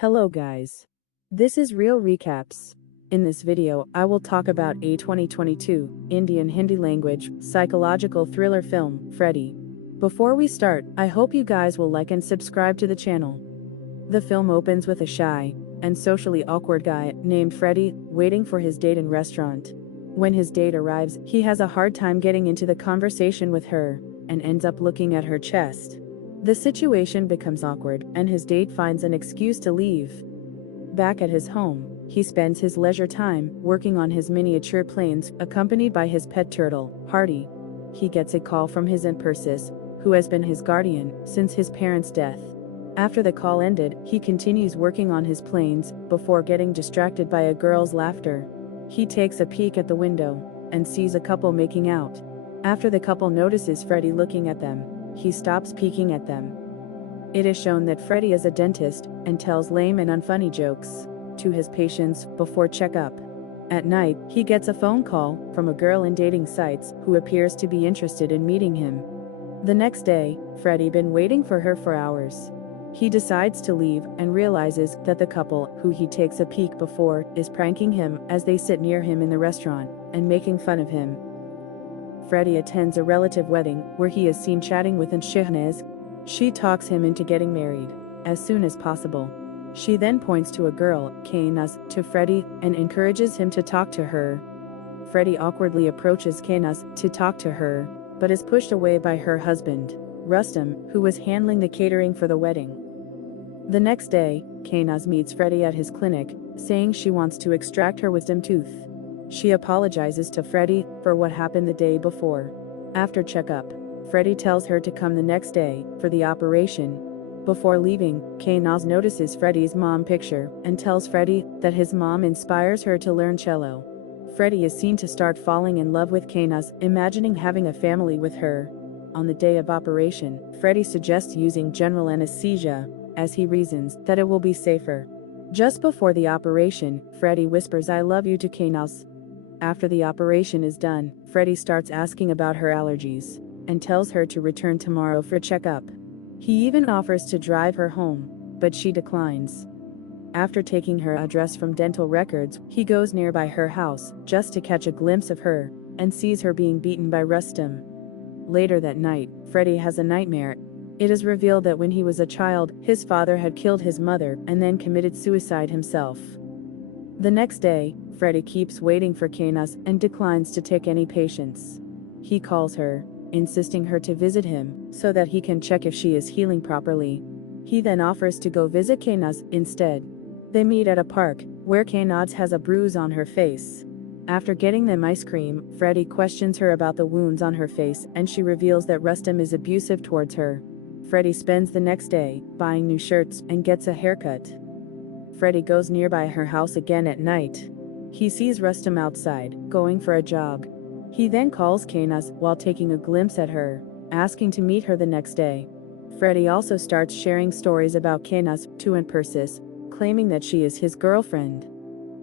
Hello guys. This is Real Recaps. In this video, I will talk about a 2022 Indian Hindi language psychological thriller film, Freddy. Before we start, I hope you guys will like and subscribe to the channel. The film opens with a shy and socially awkward guy named Freddy waiting for his date in restaurant. When his date arrives, he has a hard time getting into the conversation with her and ends up looking at her chest. The situation becomes awkward, and his date finds an excuse to leave. Back at his home, he spends his leisure time working on his miniature planes, accompanied by his pet turtle, Hardy. He gets a call from his Aunt Persis, who has been his guardian since his parents' death. After the call ended, he continues working on his planes before getting distracted by a girl's laughter. He takes a peek at the window and sees a couple making out. After the couple notices Freddy looking at them, he stops peeking at them. It is shown that Freddy is a dentist and tells lame and unfunny jokes to his patients before checkup. At night, he gets a phone call from a girl in dating sites who appears to be interested in meeting him. The next day, Freddy been waiting for her for hours. He decides to leave and realizes that the couple who he takes a peek before is pranking him as they sit near him in the restaurant and making fun of him. Freddy attends a relative wedding where he is seen chatting with Aunt Shehnaz. She talks him into getting married as soon as possible. She then points to a girl, Kainaz, to Freddy and encourages him to talk to her. Freddy awkwardly approaches Kainaz to talk to her, but is pushed away by her husband, Rustam, who was handling the catering for the wedding. The next day, Kainaz meets Freddy at his clinic, saying she wants to extract her wisdom tooth. She apologizes to Freddy for what happened the day before. After checkup, Freddy tells her to come the next day for the operation. Before leaving, Kainaz notices Freddy's mom picture and tells Freddy that his mom inspires her to learn cello. Freddy is seen to start falling in love with Kainaz, imagining having a family with her. On the day of operation, Freddy suggests using general anesthesia, as he reasons that it will be safer. Just before the operation, Freddy whispers "I love you" to Kainaz. After the operation is done, Freddy starts asking about her allergies and tells her to return tomorrow for checkup. He even offers to drive her home, but she declines. After taking her address from dental records, he goes nearby her house just to catch a glimpse of her and sees her being beaten by Rustam. Later that night, Freddy has a nightmare. It is revealed that when he was a child, his father had killed his mother and then committed suicide himself. The next day, Freddy keeps waiting for Kainaz and declines to take any patients. He calls her, insisting her to visit him so that he can check if she is healing properly. He then offers to go visit Kainaz instead. They meet at a park, where Kainaz has a bruise on her face. After getting them ice cream, Freddy questions her about the wounds on her face and she reveals that Rustam is abusive towards her. Freddy spends the next day buying new shirts and gets a haircut. Freddy goes nearby her house again at night. He sees Rustam outside, going for a jog. He then calls Kainaz while taking a glimpse at her, asking to meet her the next day. Freddy also starts sharing stories about Kainaz to Aunt Persis, claiming that she is his girlfriend.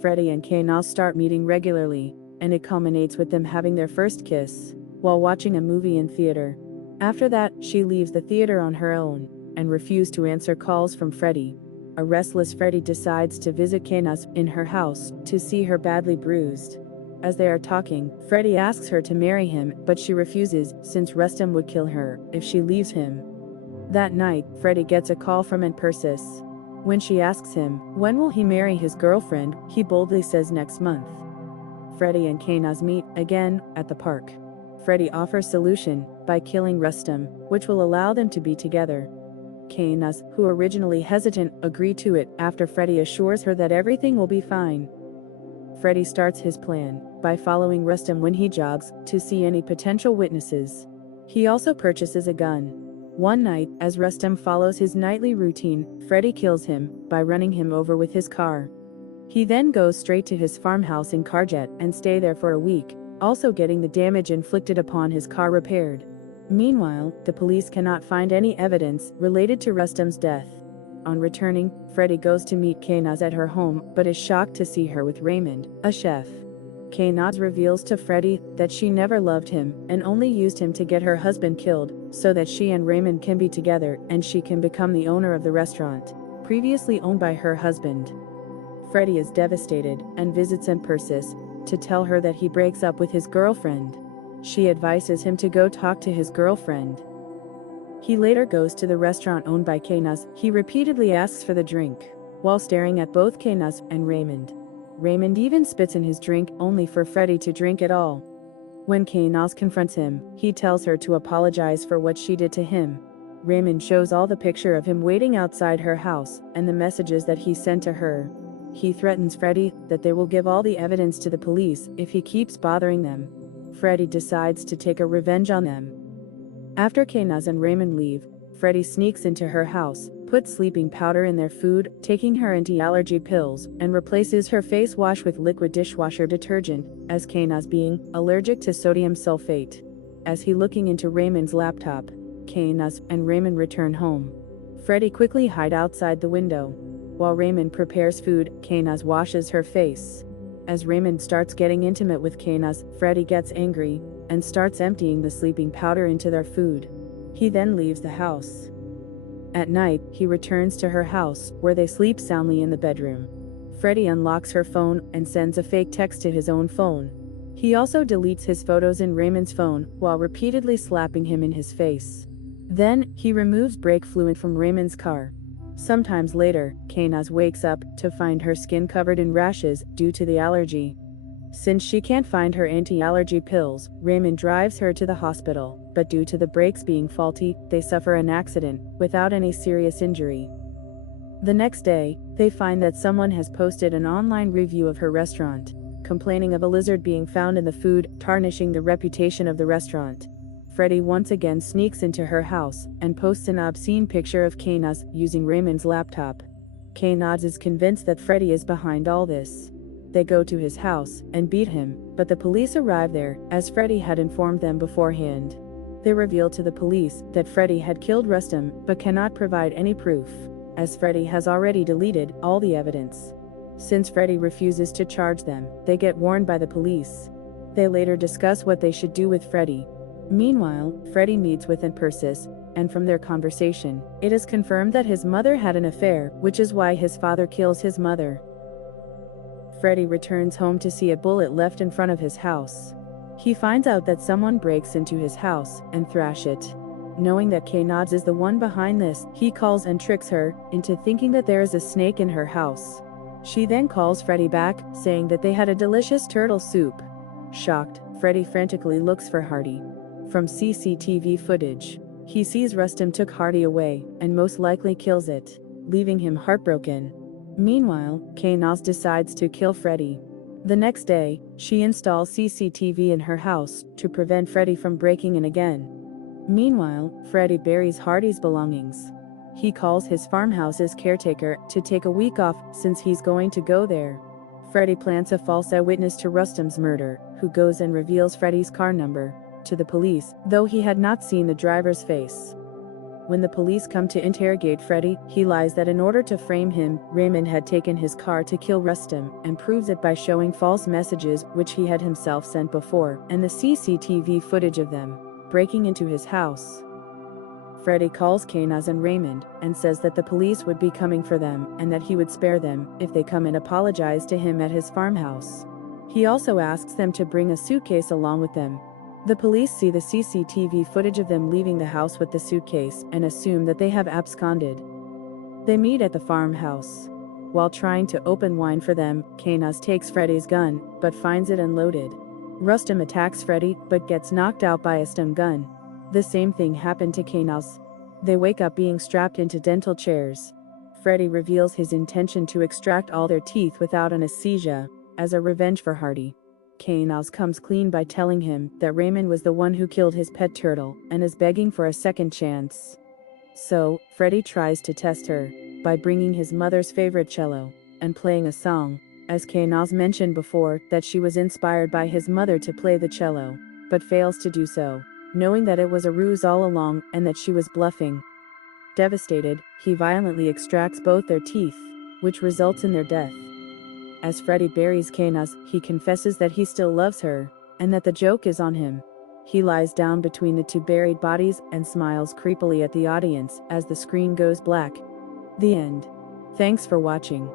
Freddy and Kainaz start meeting regularly, and it culminates with them having their first kiss while watching a movie in theater. After that, she leaves the theater on her own and refuses to answer calls from Freddy. A restless Freddy decides to visit Kainaz in her house to see her badly bruised. As they are talking, Freddy asks her to marry him, but she refuses since Rustam would kill her if she leaves him. That night, Freddy gets a call from Aunt Persis. When she asks him when will he marry his girlfriend, he boldly says next month. Freddy and Kainaz meet again at the park. Freddy offers solution by killing Rustam, which will allow them to be together. Kainaz, who originally hesitant, agreed to it after Freddy assures her that everything will be fine. Freddy starts his plan by following Rustam when he jogs to see any potential witnesses. He also purchases a gun. One night, as Rustam follows his nightly routine, Freddy kills him by running him over with his car. He then goes straight to his farmhouse in Karjat and stay there for a week, also getting the damage inflicted upon his car repaired. Meanwhile, the police cannot find any evidence related to Rustam's death. On returning, Freddy goes to meet Kainaz at her home but is shocked to see her with Raymond, a chef. Kainaz reveals to Freddy that she never loved him and only used him to get her husband killed so that she and Raymond can be together and she can become the owner of the restaurant. previously owned by her husband. Freddy is devastated and visits Aunt Persis to tell her that he breaks up with his girlfriend. She advises him to go talk to his girlfriend. He later goes to the restaurant owned by Kaynas. He repeatedly asks for the drink, while staring at both Kaynas and Raymond. Raymond even spits in his drink, only for Freddy to drink it all. When Kaynas confronts him, he tells her to apologize for what she did to him. Raymond shows all the picture of him waiting outside her house, and the messages that he sent to her. He threatens Freddy that they will give all the evidence to the police if he keeps bothering them. Freddy decides to take a revenge on them. After Kaynas and Raymond leave, Freddy sneaks into her house, puts sleeping powder in their food, taking her anti-allergy pills, and replaces her face wash with liquid dishwasher detergent, as Kaynas being allergic to sodium sulfate. As he looking into Raymond's laptop, Kaynas and Raymond return home. Freddy quickly hide outside the window. While Raymond prepares food, Kaynas washes her face. As Raymond starts getting intimate with Kaynas, Freddy gets angry and starts emptying the sleeping powder into their food. He then leaves the house. At night, he returns to her house, where they sleep soundly in the bedroom. Freddy unlocks her phone and sends a fake text to his own phone. He also deletes his photos in Raymond's phone, while repeatedly slapping him in his face. Then, he removes brake fluid from Raymond's car. Sometimes later, Kaynas wakes up to find her skin covered in rashes due to the allergy. Since she can't find her anti-allergy pills, Raymond drives her to the hospital, but due to the brakes being faulty, they suffer an accident, without any serious injury. The next day, they find that someone has posted an online review of her restaurant, complaining of a lizard being found in the food, tarnishing the reputation of the restaurant. Freddy once again sneaks into her house and posts an obscene picture of Kaynas using Raymond's laptop. Kaynas is convinced that Freddy is behind all this. They go to his house and beat him, but the police arrive there, as Freddy had informed them beforehand. They reveal to the police that Freddy had killed Rustam, but cannot provide any proof, as Freddy has already deleted all the evidence. Since Freddy refuses to charge them, they get warned by the police. They later discuss what they should do with Freddy. Meanwhile, Freddy meets with Aunt Persis, and from their conversation, it is confirmed that his mother had an affair, which is why his father kills his mother. Freddy returns home to see a bullet left in front of his house. He finds out that someone breaks into his house and thrash it. Knowing that Kaynas is the one behind this, he calls and tricks her into thinking that there is a snake in her house. She then calls Freddy back, saying that they had a delicious turtle soup. Shocked, Freddy frantically looks for Hardy. From CCTV footage, he sees Rustam took Hardy away, and most likely kills it, leaving him heartbroken. Meanwhile, Kaynas decides to kill Freddy. The next day, she installs CCTV in her house to prevent Freddy from breaking in again. Meanwhile, Freddy buries Hardy's belongings. He calls his farmhouse's caretaker to take a week off since he's going to go there. Freddy plants a false eyewitness to Rustam's murder, who goes and reveals Freddy's car number to the police, though he had not seen the driver's face. When the police come to interrogate Freddy, he lies that in order to frame him, Raymond had taken his car to kill Rustam, and proves it by showing false messages which he had himself sent before, and the CCTV footage of them breaking into his house. Freddy calls Kaynas and Raymond, and says that the police would be coming for them, and that he would spare them if they come and apologize to him at his farmhouse. He also asks them to bring a suitcase along with them. The police see the CCTV footage of them leaving the house with the suitcase and assume that they have absconded. They meet at the farmhouse. While trying to open wine for them, Kaynas takes Freddy's gun, but finds it unloaded. Rustam attacks Freddy, but gets knocked out by a stun gun. The same thing happened to Kaynas. They wake up being strapped into dental chairs. Freddy reveals his intention to extract all their teeth without anesthesia, as a revenge for Hardy. Kaynas comes clean by telling him that Raymond was the one who killed his pet turtle, and is begging for a second chance. So, Freddy tries to test her by bringing his mother's favorite cello and playing a song, as Kaynas mentioned before that she was inspired by his mother to play the cello, but fails to do so, knowing that it was a ruse all along and that she was bluffing. Devastated, he violently extracts both their teeth, which results in their death. As Freddy buries Kaynas, he confesses that he still loves her, and that the joke is on him. He lies down between the two buried bodies and smiles creepily at the audience as the screen goes black. The end. Thanks for watching.